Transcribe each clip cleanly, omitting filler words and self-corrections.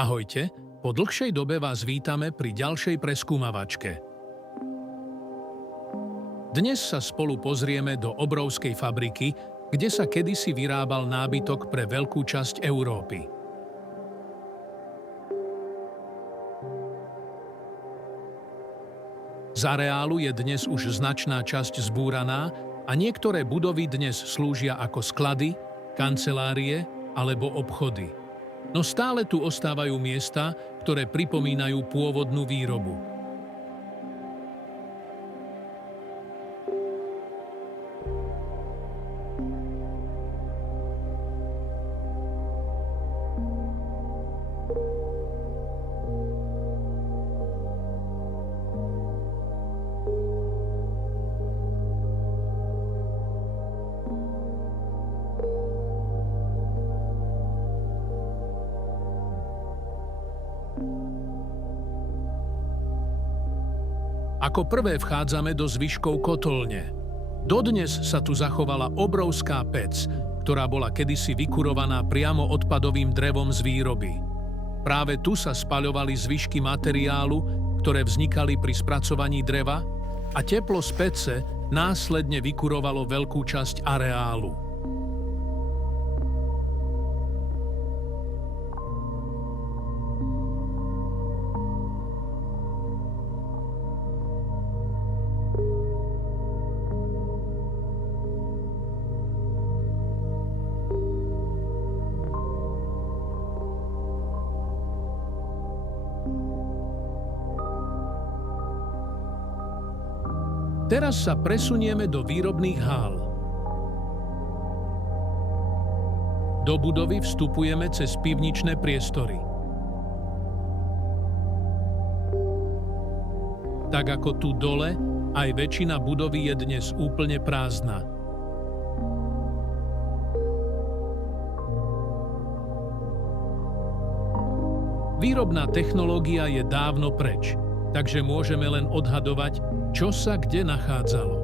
Ahojte, po dlhšej dobe vás vítame pri ďalšej preskúmavačke. Dnes sa spolu pozrieme do obrovskej fabriky, kde sa kedysi vyrábal nábytok pre veľkú časť Európy. Z areálu je dnes už značná časť zbúraná a niektoré budovy dnes slúžia ako sklady, kancelárie alebo obchody. No stále tu ostávajú miesta, ktoré pripomínajú pôvodnú výrobu. Ako prvé vchádzame do zvyškov kotolne. Dodnes sa tu zachovala obrovská pec, ktorá bola kedysi vykurovaná priamo odpadovým drevom z výroby. Práve tu sa spaľovali zvyšky materiálu, ktoré vznikali pri spracovaní dreva, a teplo z pece následne vykurovalo veľkú časť areálu. Teraz sa presunieme do výrobných hál. Do budovy vstupujeme cez pivničné priestory. Tak ako tu dole, aj väčšina budovy je dnes úplne prázdna. Výrobná technológia je dávno preč, takže môžeme len odhadovať, čo sa kde nachádzalo.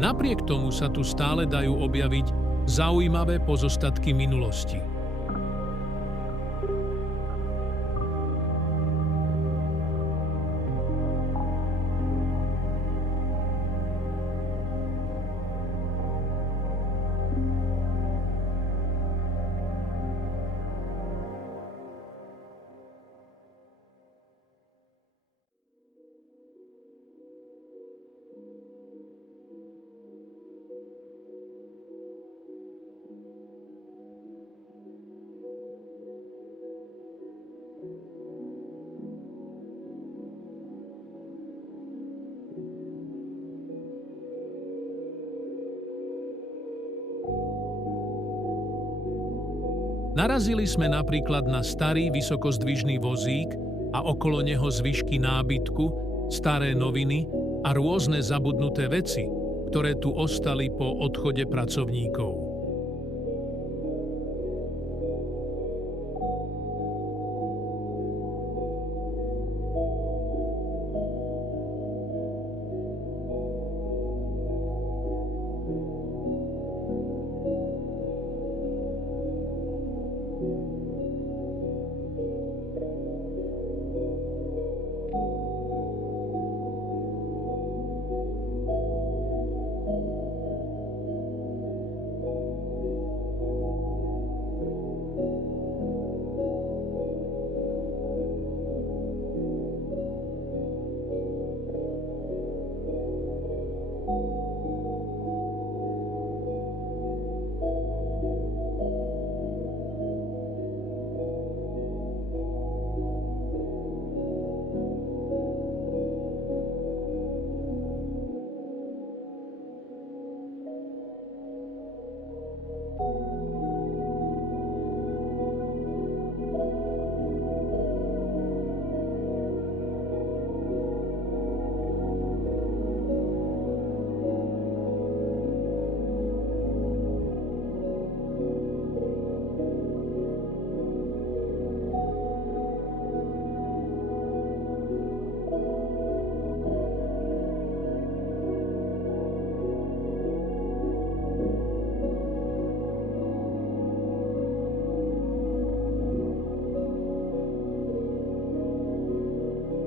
Napriek tomu sa tu stále dajú objaviť zaujímavé pozostatky minulosti. Narazili sme napríklad na starý vysokozdvižný vozík a okolo neho zvyšky nábytku, staré noviny a rôzne zabudnuté veci, ktoré tu ostali po odchode pracovníkov.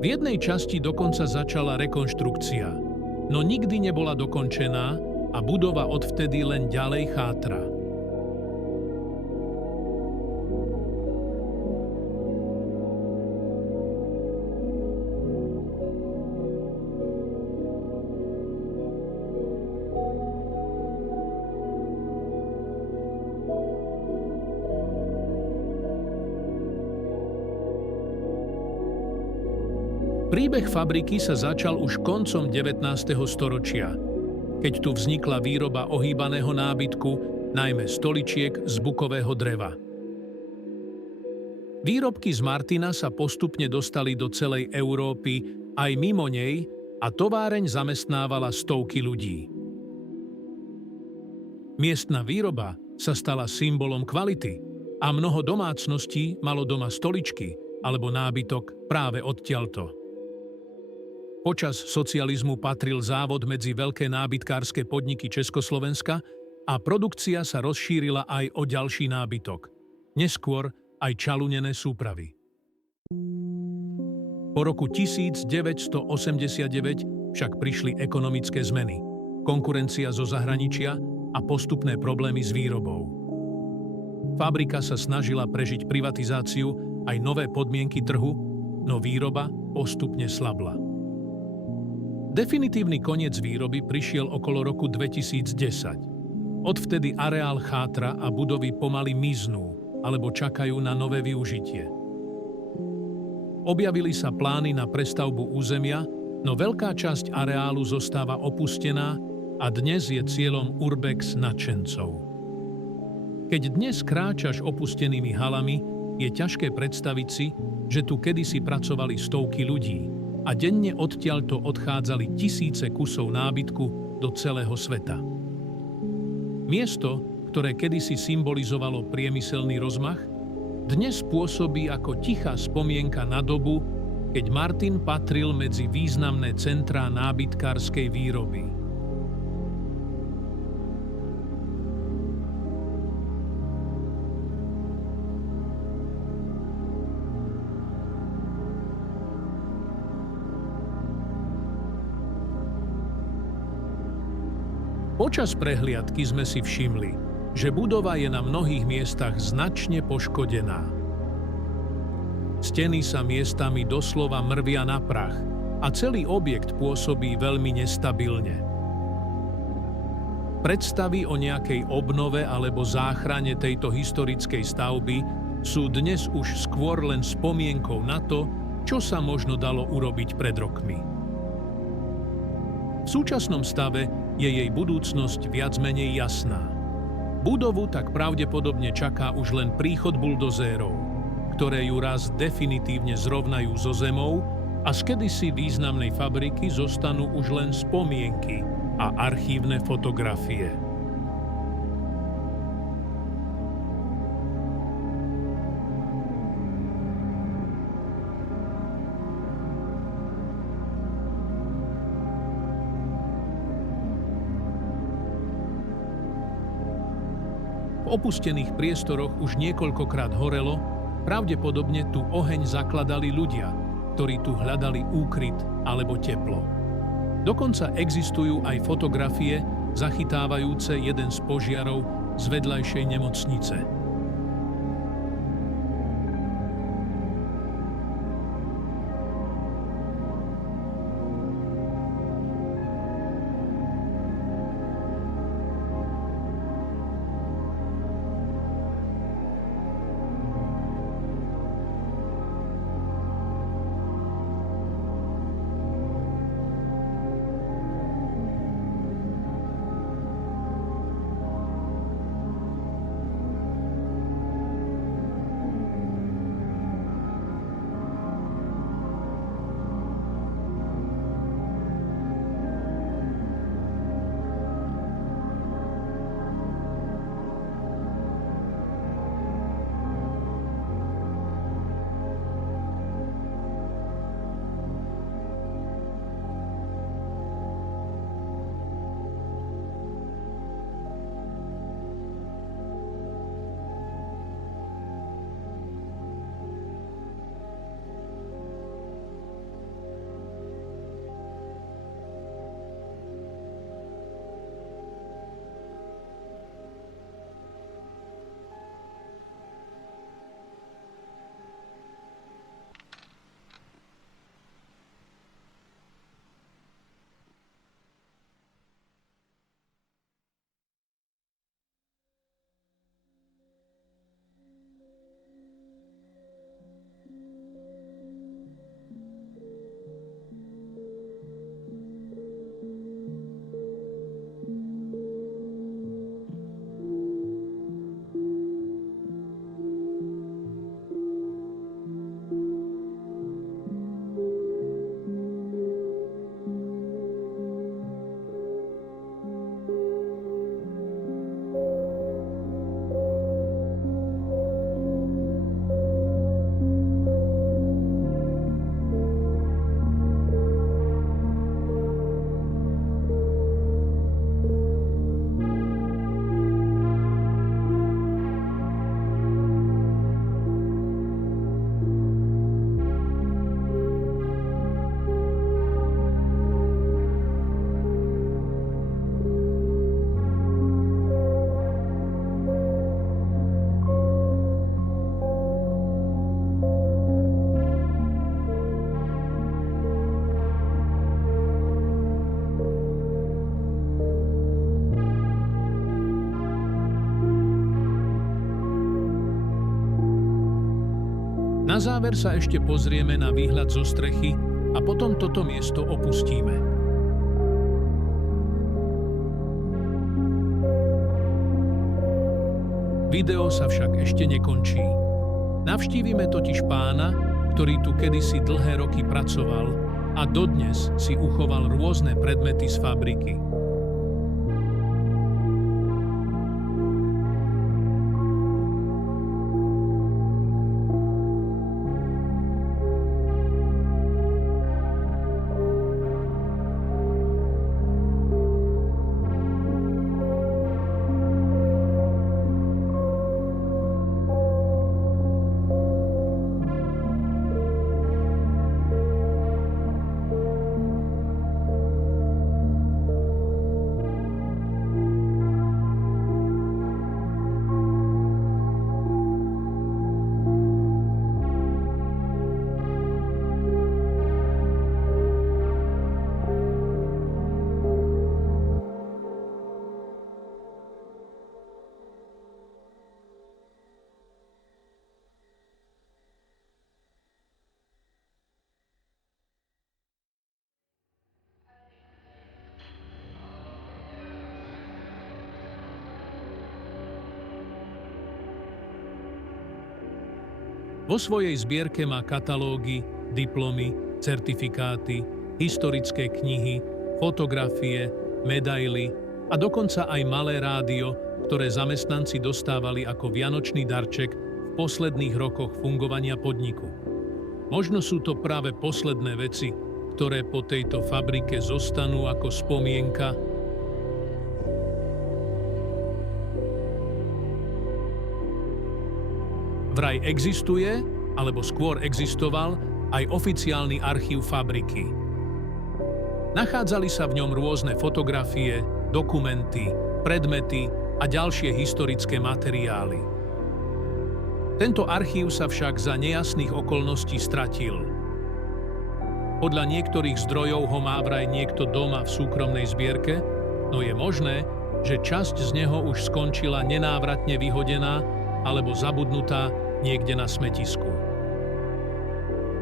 V jednej časti dokonca začala rekonštrukcia, no nikdy nebola dokončená a budova odvtedy len ďalej chátra. Príbeh fabriky sa začal už koncom 19. storočia, keď tu vznikla výroba ohýbaného nábytku, najmä stoličiek z bukového dreva. Výrobky z Martina sa postupne dostali do celej Európy aj mimo nej a továreň zamestnávala stovky ľudí. Miestna výroba sa stala symbolom kvality a mnoho domácností malo doma stoličky alebo nábytok práve odtiaľto. Počas socializmu patril závod medzi veľké nábytkárske podniky Československa a produkcia sa rozšírila aj o ďalší nábytok. Neskôr aj čalunené súpravy. Po roku 1989 však prišli ekonomické zmeny, konkurencia zo zahraničia a postupné problémy s výrobou. Fabrika sa snažila prežiť privatizáciu aj nové podmienky trhu, no výroba postupne slabla. Definitívny koniec výroby prišiel okolo roku 2010. Odvtedy areál chátra a budovy pomaly miznú alebo čakajú na nové využitie. Objavili sa plány na prestavbu územia, no veľká časť areálu zostáva opustená a dnes je cieľom urbex nadšencov. Keď dnes kráčaš opustenými halami, je ťažké predstaviť si, že tu kedysi pracovali stovky ľudí a denne odtiaľto odchádzali tisíce kusov nábytku do celého sveta. Miesto, ktoré kedysi symbolizovalo priemyselný rozmach, dnes pôsobí ako tichá spomienka na dobu, keď Martin patril medzi významné centrá nábytkárskej výroby. Počas prehliadky sme si všimli, že budova je na mnohých miestach značne poškodená. Steny sa miestami doslova mrvia na prach a celý objekt pôsobí veľmi nestabilne. Predstavy o nejakej obnove alebo záchrane tejto historickej stavby sú dnes už skôr len spomienkou na to, čo sa možno dalo urobiť pred rokmi. V súčasnom stave je jej budúcnosť viac menej jasná. Budovu tak pravdepodobne čaká už len príchod buldozérov, ktoré ju raz definitívne zrovnajú so zemou a z kedysi významnej fabriky zostanú už len spomienky a archívne fotografie. V opustených priestoroch už niekoľkokrát horelo, pravdepodobne tu oheň zakladali ľudia, ktorí tu hľadali úkryt alebo teplo. Dokonca existujú aj fotografie zachytávajúce jeden z požiarov z vedľajšej nemocnice. Na záver sa ešte pozrieme na výhľad zo strechy a potom toto miesto opustíme. Video sa však ešte nekončí. Navštívime totiž pána, ktorý tu kedysi dlhé roky pracoval a dodnes si uchoval rôzne predmety z fabriky. Vo svojej zbierke má katalógy, diplomy, certifikáty, historické knihy, fotografie, medaily a dokonca aj malé rádio, ktoré zamestnanci dostávali ako vianočný darček v posledných rokoch fungovania podniku. Možno sú to práve posledné veci, ktoré po tejto fabrike zostanú ako spomienka. Vraj existuje, alebo skôr existoval, aj oficiálny archív fabriky. Nachádzali sa v ňom rôzne fotografie, dokumenty, predmety a ďalšie historické materiály. Tento archív sa však za nejasných okolností stratil. Podľa niektorých zdrojov ho má vraj niekto doma v súkromnej zbierke, no je možné, že časť z neho už skončila nenávratne vyhodená alebo zabudnutá niekde na smetisku.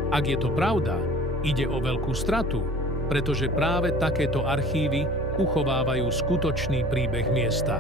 Ak je to pravda, ide o veľkú stratu, pretože práve takéto archívy uchovávajú skutočný príbeh miesta.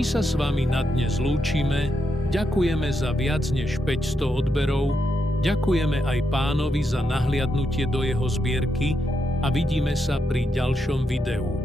My sa s vami na dnes lúčime, ďakujeme za viac než 500 odberov, ďakujeme aj pánovi za nahliadnutie do jeho zbierky a vidíme sa pri ďalšom videu.